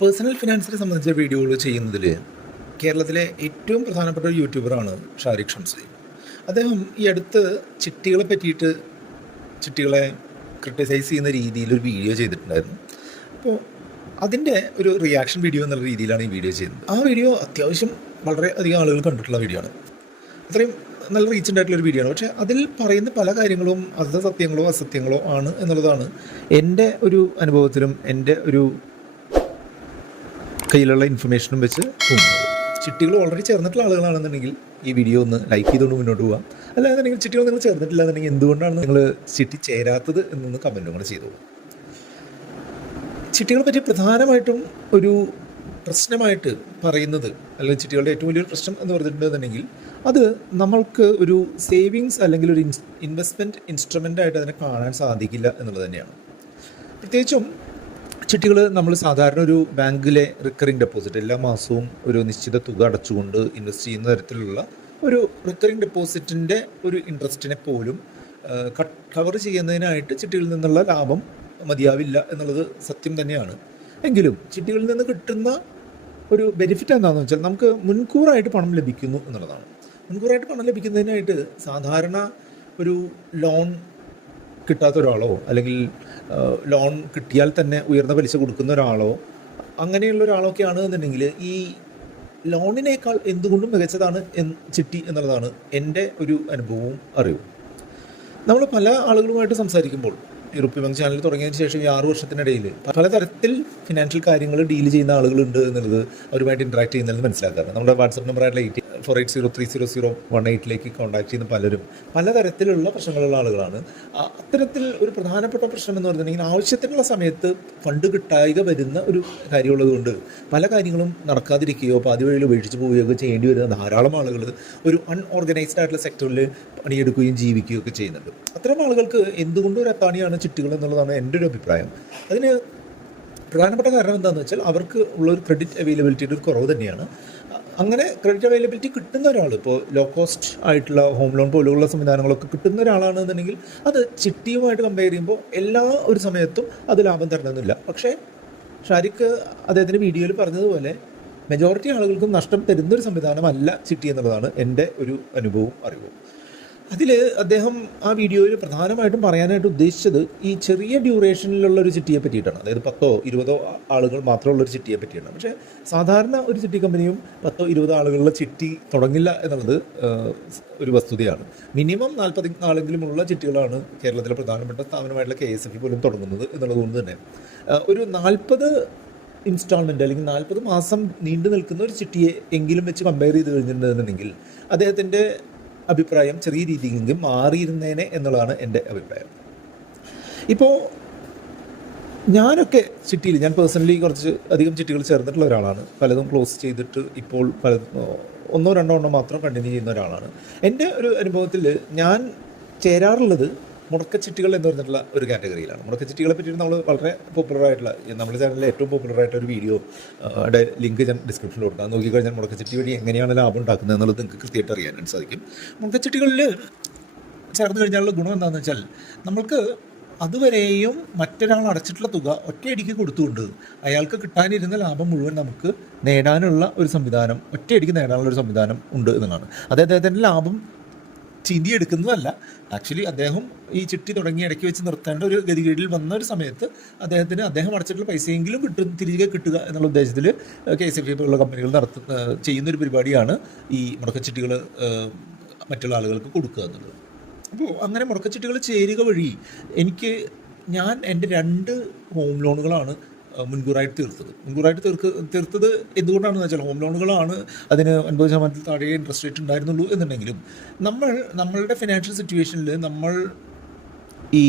Personal ഫിനാൻസിനെ സംബന്ധിച്ച വീഡിയോകൾ ചെയ്യുന്നതിൽ കേരളത്തിലെ ഏറ്റവും പ്രധാനപ്പെട്ട ഒരു യൂട്യൂബറാണ് ഷാരിഖ് ഷംസി. അദ്ദേഹം ഈ അടുത്ത് ചിട്ടികളെ പറ്റിയിട്ട് ചിട്ടികളെ ക്രിട്ടിസൈസ് ചെയ്യുന്ന രീതിയിൽ ഒരു വീഡിയോ ചെയ്തിട്ടുണ്ടായിരുന്നു. അപ്പോൾ അതിൻ്റെ ഒരു റിയാക്ഷൻ വീഡിയോ എന്നുള്ള രീതിയിലാണ് ഈ വീഡിയോ ചെയ്യുന്നത്. ആ വീഡിയോ അത്യാവശ്യം വളരെ അധികം ആളുകൾ കണ്ടിട്ടുള്ള വീഡിയോ ആണ്. അത്രയും നല്ല റീച്ച് ഉണ്ടായിട്ടുള്ളൊരു വീഡിയോ ആണ്. പക്ഷേ അതിൽ പറയുന്ന പല കാര്യങ്ങളും അത് സത്യങ്ങളോ അസത്യങ്ങളോ ആണ് എന്നുള്ളതാണ് എൻ്റെ ഒരു അനുഭവത്തിലും എൻ്റെ ഒരു കയ്യിലുള്ള ഇൻഫർമേഷനും വെച്ച് തോന്നുന്നത്. ചിട്ടികൾ ഓൾറെഡി ചേർന്നിട്ടുള്ള ആളുകളാണെന്നുണ്ടെങ്കിൽ ഈ വീഡിയോ ഒന്ന് ലൈക്ക് ചെയ്തുകൊണ്ട് മുന്നോട്ട് പോകാം. അല്ലാന്നുണ്ടെങ്കിൽ ചിട്ടികൾ നിങ്ങൾ ചേർന്നിട്ടില്ല എന്നുണ്ടെങ്കിൽ എന്തുകൊണ്ടാണ് നിങ്ങൾ ചിട്ടി ചേരാത്തത് എന്നൊന്ന് കമൻറ്റും കൂടെ ചെയ്തോളൂ. ചിട്ടികളെ പറ്റി പ്രധാനമായിട്ടും ഒരു പ്രശ്നമായിട്ട് പറയുന്നത്, അല്ലെങ്കിൽ ചിട്ടികളുടെ ഏറ്റവും വലിയൊരു പ്രശ്നം എന്ന് പറഞ്ഞിട്ടുണ്ടെന്നുണ്ടെങ്കിൽ അത് നമ്മൾക്ക് ഒരു സേവിങ്സ് അല്ലെങ്കിൽ ഒരു ഇൻവെസ്റ്റ്മെൻറ്റ് ഇൻസ്ട്രുമെൻ്റ് ആയിട്ട് അതിനെ കാണാൻ സാധിക്കില്ല എന്നുള്ളത് തന്നെയാണ്. പ്രത്യേകിച്ചും ചിട്ടികൾ നമ്മൾ സാധാരണ ഒരു ബാങ്കിലെ റിക്കറിംഗ് ഡെപ്പോസിറ്റ് എല്ലാ മാസവും ഒരു നിശ്ചിത തുക അടച്ചുകൊണ്ട് ഇൻവെസ്റ്റ് ചെയ്യുന്ന തരത്തിലുള്ള ഒരു റിക്കറിംഗ് ഡെപ്പോസിറ്റിൻ്റെ ഒരു ഇൻട്രസ്റ്റിനെ പോലും കവർ ചെയ്യുന്നതിനായിട്ട് ചിട്ടികളിൽ നിന്നുള്ള ലാഭം മതിയാവില്ല എന്നുള്ളത് സത്യം തന്നെയാണ്. എങ്കിലും ചിട്ടികളിൽ നിന്ന് കിട്ടുന്ന ഒരു ബെനിഫിറ്റ് എന്താണെന്ന് വെച്ചാൽ നമുക്ക് മുൻകൂറായിട്ട് പണം ലഭിക്കുന്നു എന്നുള്ളതാണ്. മുൻകൂറായിട്ട് പണം ലഭിക്കുന്നതിനായിട്ട് സാധാരണ ഒരു ലോൺ കിട്ടാത്ത ഒരാളോ അല്ലെങ്കിൽ ലോൺ കിട്ടിയാൽ തന്നെ ഉയർന്ന പലിശ കൊടുക്കുന്ന ഒരാളോ അങ്ങനെയുള്ള ഒരാളൊക്കെ ആണെന്നുണ്ടെങ്കിൽ ഈ ലോണിനേക്കാൾ എന്തുകൊണ്ടും മികച്ചതാണ് ചിട്ടി എന്നുള്ളതാണ് എൻ്റെ ഒരു അനുഭവവും അറിവും. നമ്മൾ പല ആളുകളുമായിട്ട് സംസാരിക്കുമ്പോൾ ഈ റുപ്പി ബാങ്ക് ചാനൽ തുടങ്ങിയതിന് ശേഷം ഈ 6 വർഷത്തിനിടയിൽ പലതരത്തിൽ ഫിനാൻഷ്യൽ കാര്യങ്ങൾ ഡീൽ ചെയ്യുന്ന ആളുകളുണ്ട് എന്നുള്ളത് അവരുമായിട്ട് ഇൻട്രാക്ട് ചെയ്യുന്നതിൽ മനസ്സിലാക്കാറ്. നമ്മുടെ വാട്സപ്പ് നമ്പറായിട്ടുള്ള 4848030018 കോൺടാക്ട് ചെയ്യുന്ന പലരും പലതരത്തിലുള്ള പ്രശ്നങ്ങളുള്ള ആളുകളാണ്. അത്തരത്തിൽ ഒരു പ്രധാനപ്പെട്ട പ്രശ്നം എന്ന് പറഞ്ഞിട്ടുണ്ടെങ്കിൽ ആവശ്യത്തിനുള്ള സമയത്ത് ഫണ്ട് കിട്ടായിക വരുന്ന ഒരു കാര്യമുള്ളതുകൊണ്ട് പല കാര്യങ്ങളും നടക്കാതിരിക്കുകയോ പാതി വഴിയിൽ ഉപേക്ഷിച്ച് പോവുകയോ ചെയ്യേണ്ടി വരുന്ന ധാരാളം ആളുകൾ ഒരു അൺഓർഗനൈസ്ഡ് ആയിട്ടുള്ള സെക്ടറിൽ പണിയെടുക്കുകയും ജീവിക്കുകയും ഒക്കെ ചെയ്യുന്നുണ്ട്. അത്തരം ആളുകൾക്ക് എന്തുകൊണ്ടും ഒരു അത്താണിയാണ് ചിട്ടികൾ എന്നുള്ളതാണ് എൻ്റെ ഒരു അഭിപ്രായം. അതിന് പ്രധാനപ്പെട്ട കാരണം എന്താണെന്ന് വെച്ചാൽ അവർക്ക് ഉള്ളൊരു ക്രെഡിറ്റ് അവൈലബിലിറ്റിയുടെ ഒരു കുറവ് തന്നെയാണ്. അങ്ങനെ ക്രെഡിറ്റ് അവൈലബിലിറ്റി കിട്ടുന്ന ഒരാൾ, ഇപ്പോൾ ലോ കോസ്റ്റ് ആയിട്ടുള്ള ഹോം ലോൺ പോലുള്ള സംവിധാനങ്ങളൊക്കെ കിട്ടുന്ന ഒരാളാണെന്നുണ്ടെങ്കിൽ അത് ചിട്ടിയുമായിട്ട് കമ്പയർ ചെയ്യുമ്പോൾ എല്ലാ ഒരു സമയത്തും അത് ലാഭം തരണമെന്നില്ല. പക്ഷേ ഷാരിഖ് അദ്ദേഹത്തിൻ്റെ വീഡിയോയിൽ പറഞ്ഞതുപോലെ മെജോറിറ്റി ആളുകൾക്കും നഷ്ടം തരുന്നൊരു സംവിധാനമല്ല ചിട്ടി എന്നുള്ളതാണ് എൻ്റെ ഒരു അനുഭവവും അറിവും. അതിൽ അദ്ദേഹം ആ വീഡിയോയിൽ പ്രധാനമായിട്ടും പറയാനായിട്ട് ഉദ്ദേശിച്ചത് ഈ ചെറിയ ഡ്യൂറേഷനിലുള്ള ഒരു ചിട്ടിയെ പറ്റിയിട്ടാണ്. അതായത് 10-20 ആളുകൾ മാത്രമുള്ളൊരു ചിട്ടിയെ പറ്റിയിട്ടാണ്. പക്ഷേ സാധാരണ ഒരു ചിട്ടി കമ്പനിയും 10-20 ആളുകളുടെ ചിട്ടി തുടങ്ങില്ല എന്നുള്ളത് ഒരു വസ്തുതയാണ്. മിനിമം 40 ആളെങ്കിലുമുള്ള ചിട്ടികളാണ് കേരളത്തിലെ പ്രധാനപ്പെട്ട സ്ഥാപനമായിട്ടുള്ള KSFE പോലും തുടങ്ങുന്നത് എന്നുള്ളതുകൊണ്ട് തന്നെ ഒരു 40 ഇൻസ്റ്റാൾമെൻറ്റ് അല്ലെങ്കിൽ 40 മാസം നീണ്ടു നിൽക്കുന്ന ഒരു ചിട്ടിയെ എങ്കിലും വെച്ച് കമ്പയർ ചെയ്ത് കഴിഞ്ഞിട്ടുണ്ടെന്നുണ്ടെങ്കിൽ അദ്ദേഹത്തിൻ്റെ അഭിപ്രായം ചെറിയ രീതിയിലെങ്കിലും മാറിയിരുന്നേനെ എന്നുള്ളതാണ് എൻ്റെ അഭിപ്രായം. ഇപ്പോൾ ഞാനൊക്കെ ചിട്ടിയിൽ ഞാൻ പേഴ്സണലി കുറച്ച് അധികം ചിട്ടികൾ ചേർന്നിട്ടുള്ള ഒരാളാണ്. പലതും ക്ലോസ് ചെയ്തിട്ട് ഇപ്പോൾ 1-2 മാത്രം കണ്ടിന്യൂ ചെയ്യുന്ന ഒരാളാണ്. എൻ്റെ ഒരു അനുഭവത്തിൽ ഞാൻ ചേരാറുള്ളത് മുടക്കച്ചിട്ടികൾ എന്ന് പറഞ്ഞിട്ടുള്ള ഒരു കാറ്റഗറിയിലാണ്. മുടക്കച്ചിട്ടികളെ പറ്റിയിട്ട് നമ്മൾ വളരെ പോപ്പുലറായിട്ടുള്ള നമ്മുടെ ചാനലിലെ ഏറ്റവും പോപ്പുലറായിട്ടൊരു വീഡിയോ ലിങ്ക് ഞാൻ ഡിസ്ക്രിപ്ഷനിൽ കൊടുക്കാം. നോക്കിക്കഴിഞ്ഞാൽ മുടക്കച്ചിട്ടി വഴി എങ്ങനെയാണ് ലാഭം ഉണ്ടാക്കുന്നത് എന്നുള്ളത് നിങ്ങൾക്ക് കൃത്യമായിട്ട് അറിയാനായിട്ട് സാധിക്കും. മുടക്കച്ചിട്ടികളിൽ ചേർന്ന് കഴിഞ്ഞാലുള്ള ഗുണം എന്താണെന്ന് വെച്ചാൽ നമ്മൾക്ക് അതുവരെയും മറ്റൊരാൾ അടച്ചിട്ടുള്ള തുക ഒറ്റയടിക്ക് കൊടുത്തുകൊണ്ട് അയാൾക്ക് കിട്ടാനിരുന്ന ലാഭം മുഴുവൻ നമുക്ക് നേടാനുള്ള ഒരു സംവിധാനം, ഒറ്റയടിക്ക് നേടാനുള്ള ഒരു സംവിധാനം ഉണ്ട് എന്നതാണ്. അദ്ദേഹത്തിൻ്റെ ലാഭം ചിന്തിയെടുക്കുന്നതല്ല. ആക്ച്വലി അദ്ദേഹം ഈ ചിട്ടി തുടങ്ങി ഇടയ്ക്ക് വെച്ച് നിർത്തേണ്ട ഒരു ഗതികേടിൽ വന്ന ഒരു സമയത്ത് അദ്ദേഹം അടച്ചിട്ടുള്ള പൈസയെങ്കിലും തിരികെ കിട്ടുക എന്നുള്ള ഉദ്ദേശത്തിൽ KSFE പോലുള്ള കമ്പനികൾ ചെയ്യുന്നൊരു പരിപാടിയാണ് ഈ മുടക്കച്ചിട്ടികൾ മറ്റുള്ള ആളുകൾക്ക് കൊടുക്കുക എന്നുള്ളത്. അപ്പോൾ അങ്ങനെ മുടക്കച്ചിട്ടികൾ ചേരുക വഴി ഞാൻ എൻ്റെ 2 ഹോം ലോണുകളാണ് മുൻകൂറായിട്ട് തീർത്തത് എന്തുകൊണ്ടാണെന്ന് വെച്ചാൽ ഹോം ലോണുകളാണ് അതിന് 50% താഴെ ഇൻട്രസ്റ്റ് റേറ്റ് ഉണ്ടായിരുന്നുള്ളൂ എന്നുണ്ടെങ്കിലും നമ്മളുടെ ഫിനാൻഷ്യൽ സിറ്റുവേഷനിൽ നമ്മൾ ഈ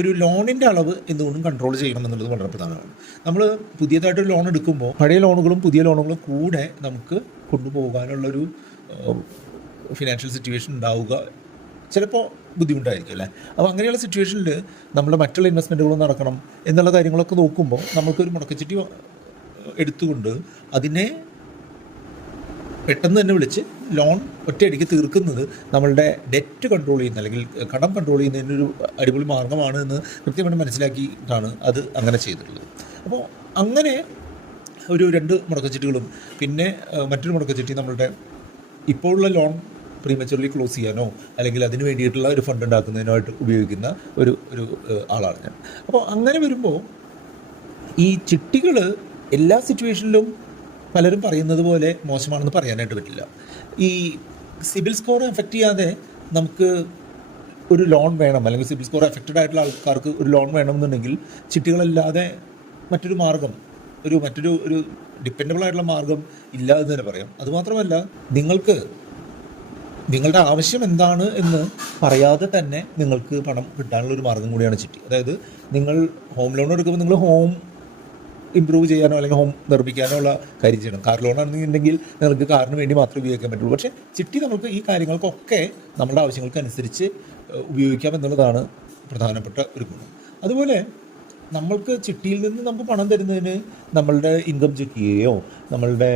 ഒരു ലോണിൻ്റെ അളവ് എന്തുകൊണ്ടും കൺട്രോൾ ചെയ്യണം എന്നുള്ളത് വളരെ പ്രധാനമാണ്. നമ്മൾ പുതിയതായിട്ടൊരു ലോൺ എടുക്കുമ്പോൾ പഴയ ലോണുകളും പുതിയ ലോണുകളും കൂടെ നമുക്ക് കൊണ്ടുപോകാനുള്ളൊരു ഫിനാൻഷ്യൽ സിറ്റുവേഷൻ ഉണ്ടാവുക ചിലപ്പോൾ ബുദ്ധിമുട്ടായിരിക്കും അല്ലേ. അപ്പോൾ അങ്ങനെയുള്ള സിറ്റുവേഷനിൽ നമ്മുടെ മറ്റുള്ള ഇൻവെസ്റ്റ്മെൻറ്റുകളും നടക്കണം എന്നുള്ള കാര്യങ്ങളൊക്കെ നോക്കുമ്പോൾ നമുക്കൊരു മുടക്കച്ചിട്ടി എടുത്തുകൊണ്ട് അതിനെ പെട്ടെന്ന് തന്നെ വിളിച്ച് ലോൺ ഒറ്റയടിക്ക് തീർക്കുന്നത് നമ്മളുടെ ഡെറ്റ് കൺട്രോൾ ചെയ്യുന്ന അല്ലെങ്കിൽ കടം കൺട്രോൾ ചെയ്യുന്നതിനൊരു അടിപൊളി മാർഗ്ഗമാണ് എന്ന് കൃത്യമായിട്ട് മനസ്സിലാക്കിയിട്ടാണ് അത് അങ്ങനെ ചെയ്തിട്ടുള്ളത്. അപ്പോൾ അങ്ങനെ ഒരു 2 മുടക്കച്ചിട്ടുകളും പിന്നെ മറ്റൊരു മുടക്കച്ചിട്ടി നമ്മളുടെ ഇപ്പോഴുള്ള ലോൺ പ്രീമച്ചുവർലി ക്ലോസ് ചെയ്യാനോ അല്ലെങ്കിൽ അതിന് വേണ്ടിയിട്ടുള്ള ഒരു ഫണ്ട് ഉണ്ടാക്കുന്നതിനായിട്ട് ഉപയോഗിക്കുന്ന ഒരു ഒരു ആളാണ് ഞാൻ. അപ്പോൾ അങ്ങനെ വരുമ്പോൾ ഈ ചിട്ടികൾ എല്ലാ സിറ്റുവേഷനിലും പലരും പറയുന്നത് പോലെ മോശമാണെന്ന് പറയാനായിട്ട് പറ്റില്ല. ഈ സിബിൽ സ്കോർ എഫക്റ്റ് ചെയ്യാതെ നമുക്ക് ഒരു ലോൺ വേണം, അല്ലെങ്കിൽ സിബിൽ സ്കോർ എഫക്റ്റഡ് ആയിട്ടുള്ള ആൾക്കാർക്ക് ഒരു ലോൺ വേണമെന്നുണ്ടെങ്കിൽ ചിട്ടികളല്ലാതെ മറ്റൊരു മാർഗം മറ്റൊരു ഡിപ്പെൻഡബിൾ ആയിട്ടുള്ള മാർഗം ഇല്ല എന്ന് തന്നെ പറയാം. അതുമാത്രമല്ല, നിങ്ങളുടെ ആവശ്യം എന്താണ് എന്ന് പറയാതെ തന്നെ നിങ്ങൾക്ക് പണം കിട്ടാനുള്ള ഒരു മാർഗം കൂടിയാണ് ചിട്ടി. അതായത് നിങ്ങൾ ഹോം ലോൺ എടുക്കുമ്പോൾ നിങ്ങൾ ഹോം ഇമ്പ്രൂവ് ചെയ്യാനോ അല്ലെങ്കിൽ ഹോം നിർമ്മിക്കാനോ ഉള്ള കാര്യം ചെയ്യണം. കാർ ലോൺ ആണെന്നുണ്ടെങ്കിൽ നിങ്ങൾക്ക് കാറിന് വേണ്ടി മാത്രമേ ഉപയോഗിക്കാൻ പറ്റുള്ളൂ. പക്ഷേ ചിട്ടി നമുക്ക് ഈ കാര്യങ്ങൾക്കൊക്കെ നമ്മുടെ ആവശ്യങ്ങൾക്കനുസരിച്ച് ഉപയോഗിക്കാം എന്നുള്ളതാണ് പ്രധാനപ്പെട്ട ഒരു ഗുണം. അതുപോലെ നമ്മൾക്ക് ചിട്ടിയിൽ നിന്ന് നമുക്ക് പണം തരുന്നതിന് നമ്മളുടെ ഇൻകം ചെക്ക് ചെയ്യുകയോ നമ്മളുടെ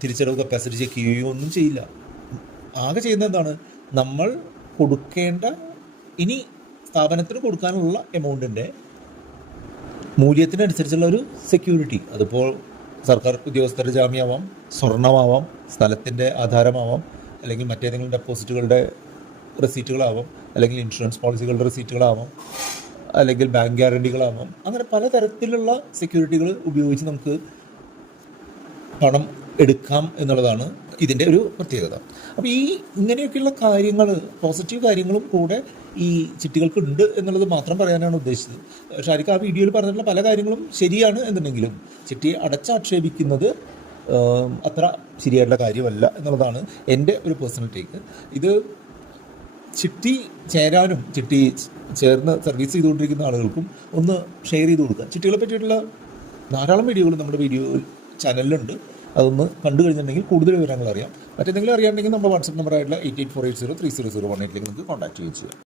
തിരിച്ചടവ് കപ്പാസിറ്റി ചെക്ക് ചെയ്യുകയോ ഒന്നും ചെയ്യില്ല. ആകെ ചെയ്യുന്നത് എന്താണ്, നമ്മൾ കൊടുക്കേണ്ട ഇനി സ്ഥാപനത്തിന് കൊടുക്കാനുള്ള എമൗണ്ടിൻ്റെ മൂല്യത്തിനനുസരിച്ചുള്ള ഒരു സെക്യൂരിറ്റി. അതിപ്പോൾ സർക്കാർ ഉദ്യോഗസ്ഥരുടെ ജാമ്യമാവാം, സ്വർണ്ണമാവാം, സ്ഥലത്തിൻ്റെ ആധാരമാവാം, അല്ലെങ്കിൽ മറ്റേതെങ്കിലും ഡെപ്പോസിറ്റുകളുടെ റെസീറ്റുകളാവാം, അല്ലെങ്കിൽ ഇൻഷുറൻസ് പോളിസികളുടെ റെസീറ്റുകളാവാം, അല്ലെങ്കിൽ ബാങ്ക് ഗ്യാരണ്ടികളാവാം. അങ്ങനെ പലതരത്തിലുള്ള സെക്യൂരിറ്റികൾ ഉപയോഗിച്ച് നമുക്ക് പണം എടുക്കാം എന്നുള്ളതാണ് ഇതിൻ്റെ ഒരു പ്രത്യേകത. അപ്പോൾ ഇങ്ങനെയൊക്കെയുള്ള കാര്യങ്ങൾ, പോസിറ്റീവ് കാര്യങ്ങളും കൂടെ ഈ ചിട്ടികൾക്ക് ഉണ്ട് എന്നുള്ളത് മാത്രം പറയാനാണ് ഉദ്ദേശിച്ചത്. ഷാരിക്ക് ആ വീഡിയോയിൽ പറഞ്ഞിട്ടുള്ള പല കാര്യങ്ങളും ശരിയാണ് എന്നുണ്ടെങ്കിലും ചിട്ടിയെ അടച്ചാക്ഷേപിക്കുന്നത് അത്ര ശരിയായിട്ടുള്ള കാര്യമല്ല എന്നുള്ളതാണ് എൻ്റെ ഒരു പേഴ്സണൽ ടേക്ക്. ഇത് ചിട്ടി ചേരാനും ചിട്ടി ചേർന്ന് സർവീസ് ചെയ്തുകൊണ്ടിരിക്കുന്ന ആളുകൾക്കും ഒന്ന് ഷെയർ ചെയ്ത് കൊടുക്കുക. ചിട്ടികളെ പറ്റിയിട്ടുള്ള ധാരാളം വീഡിയോകൾ നമ്മുടെ വീഡിയോ ചാനലിലുണ്ട്. അതൊന്ന് കണ്ടു കഴിഞ്ഞിട്ടുണ്ടെങ്കിൽ കൂടുതൽ വിവരങ്ങൾ അറിയാം. മറ്റെന്തെങ്കിലും അറിയാമെങ്കിൽ നമ്മുടെ വാട്സപ്പ് നമ്പറായിട്ടുള്ള 8848030018 നിങ്ങൾക്ക് കോൺടാക്ട് ചെയ്യുക.